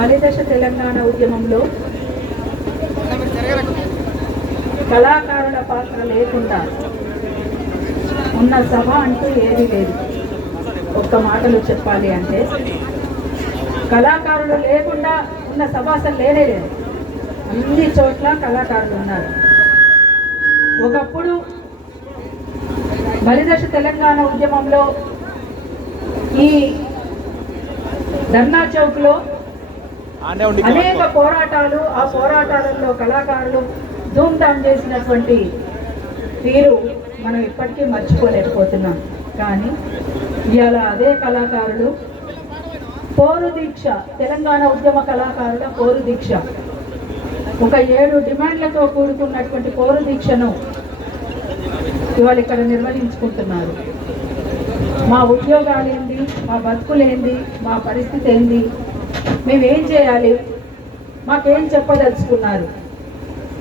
మలిదశ తెలంగాణ ఉద్యమంలో కళాకారుల పాత్ర లేకుండా ఉన్న సభ అంటూ ఏమీ లేదు. ఒక్క మాటలో చెప్పాలి అంటే కళాకారులు లేకుండా ఉన్న సభ అసలు లేనే లేదు. అన్ని చోట్ల కళాకారులు ఉన్నారు. ఒకప్పుడు మలిదశ తెలంగాణ ఉద్యమంలో ఈ ధర్నా చౌక్లో అనేక పోరాటాలు, ఆ పోరాటాలలో కళాకారులు ధూమ్ధామ్ చేసినటువంటి తీరు మనం ఇప్పటికీ మర్చిపోలేకపోతున్నాం. కానీ ఇవాళ అదే కళాకారులు పోరు దీక్ష, తెలంగాణ ఉద్యమ కళాకారుల పోరు దీక్ష, ఒక 7 డిమాండ్లతో కూడుకున్నటువంటి పోరు దీక్షను ఇవాళ ఇక్కడ నిర్వహించుకుంటున్నారు. మా ఉద్యోగాలు ఏంది, మా బతుకులేంది, మా పరిస్థితి ఏంది, మేమేం చేయాలి, మాకేం చెప్పదలుచుకున్నారు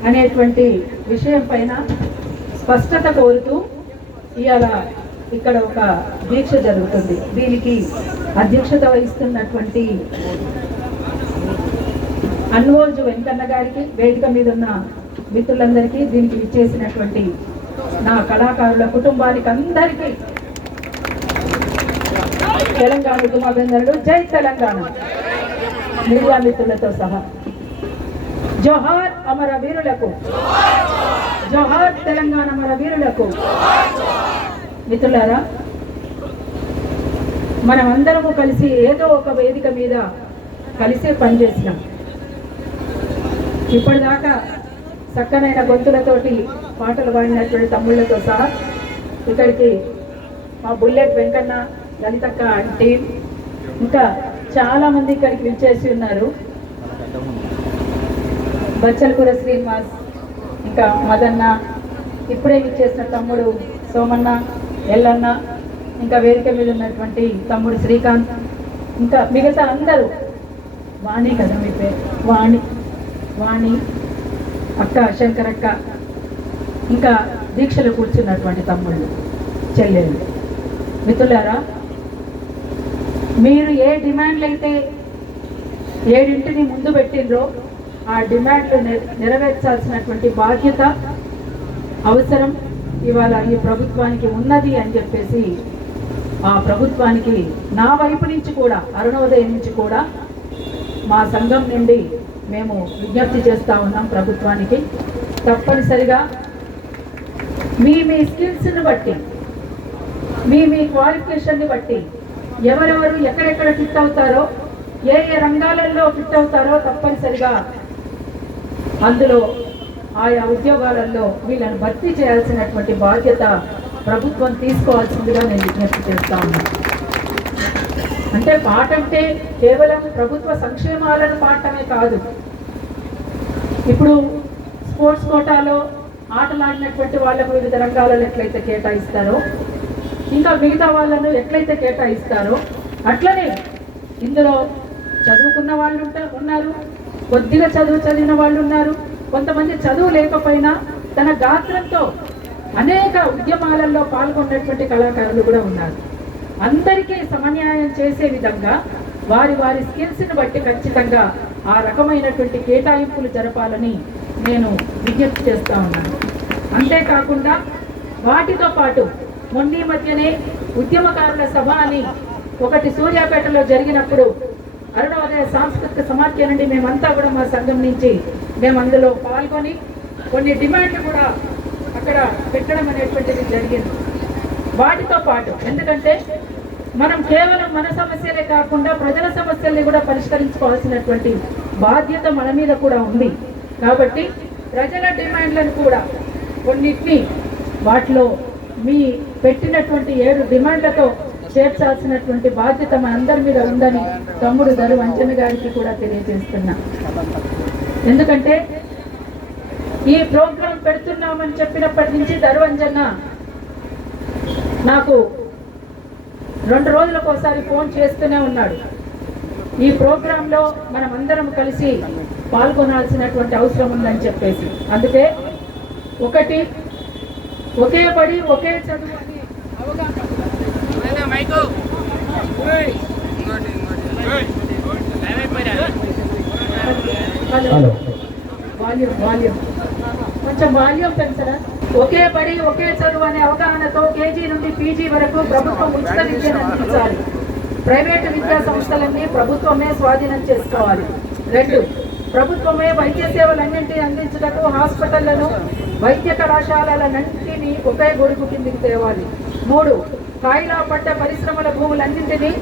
అనేటువంటి విషయం పైన స్పష్టత కోరుతూ ఇవాళ ఇక్కడ ఒక దీక్ష జరుగుతుంది. దీనికి అధ్యక్షత వహిస్తున్నటువంటి అన్వోజు వెంకన్న గారికి, వేదిక మీద ఉన్న మిత్రులందరికీ, దీనికి విచ్చేసినటువంటి నా కళాకారుల కుటుంబానికి అందరికీ తెలంగాణ ఉద్యమాభినందనలు. జై తెలంగాణ. మీడియా మిత్రులతో సహా జోహార్ అమర వీరులకు, జోహార్ తెలంగాణ అమర వీరులకు. మిత్రులారా, మనమందరము కలిసి ఏదో ఒక వేదిక మీద కలిసే పనిచేసినాం. ఇప్పటిదాకా చక్కనైన గొంతులతోటి పాటలు పాడినటువంటి తమ్ముళ్ళతో సహా ఇక్కడికి మా బుల్లెట్ వెంకన్న, లలితక్క ఆంటీ, ఇంకా చాలామంది ఇక్కడికి విచ్చేసి ఉన్నారు. బచ్చలకూర శ్రీనివాస్, ఇంకా మదన్న, ఇప్పుడే విచ్చేసిన తమ్ముడు సోమన్న, ఎల్లన్న, ఇంకా వేదిక మీద ఉన్నటువంటి తమ్ముడు శ్రీకాంత్, ఇంకా మిగతా అందరూ, వాణి కదా మీ పేరు, వాణి అక్క, శంకరక్క, ఇంకా దీక్షలు కూర్చున్నటువంటి తమ్ముళ్ళు, చెల్లెళ్ళు. మిత్రులారా, మీరు ఏ డిమాండ్లు అయితే 7 ముందు పెట్టిండ్రో ఆ డిమాండ్లు నెరవేర్చాల్సినటువంటి బాధ్యత, అవసరం ఇవాళ ఈ ప్రభుత్వానికి ఉన్నది అని చెప్పేసి ఆ ప్రభుత్వానికి నా వైపు నుంచి కూడా, అరుణోదయం నుంచి కూడా మా సంఘం నుండి మేము విజ్ఞప్తి చేస్తూ ఉన్నాం ప్రభుత్వానికి. తప్పనిసరిగా మీ స్కిల్స్ని బట్టి, మీ క్వాలిఫికేషన్ని బట్టి ఎవరెవరు ఎక్కడెక్కడ ఫిట్ అవుతారో, ఏ రంగాలలో ఫిట్ అవుతారో తప్పనిసరిగా అందులో ఆయా ఉద్యోగాలలో వీళ్ళని భర్తీ చేయాల్సినటువంటి బాధ్యత ప్రభుత్వం తీసుకోవాల్సిందిగా నేను విజ్ఞప్తి చేస్తా ఉన్నాను. అంటే పాటంటే కేవలం ప్రభుత్వ సంక్షేమాలను పాడటమే కాదు. ఇప్పుడు స్పోర్ట్స్ కోటాలో ఆటలాడినటువంటి వాళ్ళకు వివిధ రంగాలలో ఎట్లయితే కేటాయిస్తారో, ఇంకా మిగతా వాళ్ళను ఎట్లయితే కేటాయిస్తారో అట్లనే ఇందులో చదువుకున్న వాళ్ళు ఉన్నారు, కొద్దిగా చదివిన వాళ్ళు ఉన్నారు, కొంతమంది చదువు లేకపోయినా తన గాత్రంతో అనేక ఉద్యమాలలో పాల్గొన్నటువంటి కళాకారులు కూడా ఉన్నారు. అందరికీ సమన్యాయం చేసే విధంగా వారి స్కిల్స్ని బట్టి ఖచ్చితంగా ఆ రకమైనటువంటి కేటాయింపులు జరపాలని నేను విజ్ఞప్తి చేస్తూ ఉన్నాను. అంతేకాకుండా వాటితో పాటు మొన్న మధ్యనే ఉద్యమకారుల సభ అని ఒకటి సూర్యాపేటలో జరిగినప్పుడు అరుణోదయ సాంస్కృతిక సమాఖ్య నుండి మేమంతా కూడా మా సంఘం నుంచి మేము అందులో పాల్గొని కొన్ని డిమాండ్లు కూడా అక్కడ పెట్టడం అనేటువంటిది జరిగింది. వాటితో పాటు ఎందుకంటే మనం కేవలం మన సమస్యలే కాకుండా ప్రజల సమస్యల్ని కూడా పరిష్కరించుకోవాల్సినటువంటి బాధ్యత మన మీద కూడా ఉంది. కాబట్టి ప్రజల డిమాండ్లను కూడా కొన్నిటిని వాటిలో మీ పెట్టినటువంటి 7 డిమాండ్లతో చేర్చాల్సినటువంటి బాధ్యత మన అందరి మీద ఉందని తమ్ముడు దరు అంజన్న గారికి కూడా తెలియజేస్తున్నా. ఎందుకంటే ఈ ప్రోగ్రాం పెడుతున్నామని చెప్పినప్పటి నుంచి దరు అంజన్న నాకు 2 రోజులకు ఒకసారి ఫోన్ చేస్తూనే ఉన్నాడు. ఈ ప్రోగ్రాంలో మనం అందరం కలిసి పాల్గొనాల్సినటువంటి అవసరం ఉందని చెప్పేసి, అందుకే ఒకటి ఒకే బడి ఒకే చదువు అని అవగాహన హలో వాల్యూమ్ కొంచెం వాల్యూమ్ పెంచరా. ఒకే బడి ఒకే చదువు అనే అవగాహనతో కేజీ నుండి పీజీ వరకు ప్రభుత్వం ఉచిత విద్యను అందించాలి. ప్రైవేటు విద్యా సంస్థలన్నీ ప్రభుత్వమే స్వాధీనం చేసుకోవాలి. 2, ప్రభుత్వమే వైద్య సేవలన్నింటినీ అందించుటకు హాస్పిటళ్లను వైద్య కళాశాలలన్నింటినీ ఒకే గొడుగు కిందికి తేవాలి. 3, కాయిలా పడ్డ పరిశ్రమల భూములన్నింటినీ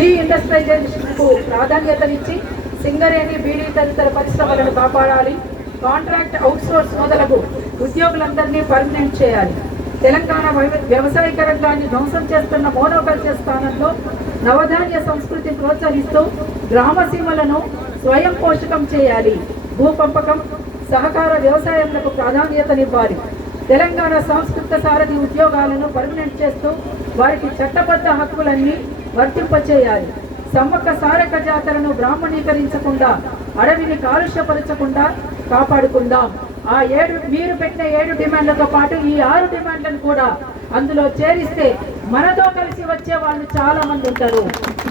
రీఇండస్ట్రియలైజేషన్కు ప్రాధాన్యతనిచ్చి సింగరేణి, బీడీ తదితర పరిశ్రమలను కాపాడాలి. కాంట్రాక్ట్ అవుట్సోర్స్ మొదలగు ఉద్యోగులందరినీ పర్మనెంట్ చేయాలి. తెలంగాణ వ్యవసాయక రంగాన్ని ధ్వంసం చేస్తున్న మోనోకల్చర్ స్థానంలో నవధాన్య సంస్కృతిని ప్రోత్సహిస్తూ గ్రామసీమలను స్వయం పోషకం చేయాలి. భూ పంపకం, సహకార వ్యవసాయంలకు ప్రాధాన్యతనివ్వాలి. తెలంగాణ సాంస్కృతిక సారథి ఉద్యోగాలను పర్మనెంట్ చేస్తూ వారికి చట్టబద్ధ హక్కులన్నీ వర్తింపచేయాలి. సమ్మక్క సారక్క జాతరను బ్రాహ్మణీకరించకుండా, అడవిని కాలుష్యపరచకుండా కాపాడుకుందాం. ఆ 7 మీరు పెట్టిన 7 డిమాండ్లతో పాటు ఈ 6 డిమాండ్లను కూడా అందులో చేరిస్తే మనతో కలిసి వచ్చే వాళ్ళు చాలా మంది ఉంటారు.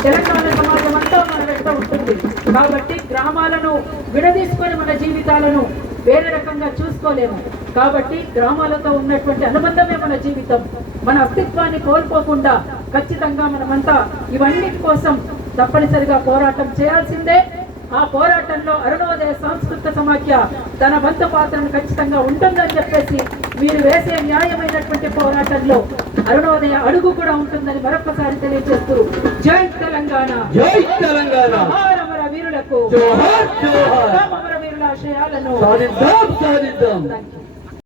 తెలంగాణ సమాజం అంతా మన వెంట ఉంటుంది. కాబట్టి గ్రామాలను విడదీసుకొని మన జీవితాలను వేరే రకంగా చూసుకోలేము. కాబట్టి గ్రామాలతో ఉన్నటువంటి అనుబంధమే మన జీవితం. మన అస్తిత్వాన్ని కోల్పోకుండా ఖచ్చితంగా మనమంతా ఇవన్నిటి కోసం తప్పనిసరిగా పోరాటం చేయాల్సిందే. ఆ పోరాటంలో అరుణోదయ సాంస్కృతిక సమాఖ్య తన వంతు పాత్రను ఖచ్చితంగా ఉంటుందని చెప్పేసి మీరు వేసే న్యాయమైనటువంటి పోరాటంలో అరుణోదయ అడుగు కూడా ఉంటుందని మరొకసారి తెలియజేస్తూ జై తెలంగాణ, జై తెలంగాణ, అమర వీరులకు జోహార్ జోహార్, అమర వీరుల ఆశయాలను సాధిద్దాం సాధిద్దాం.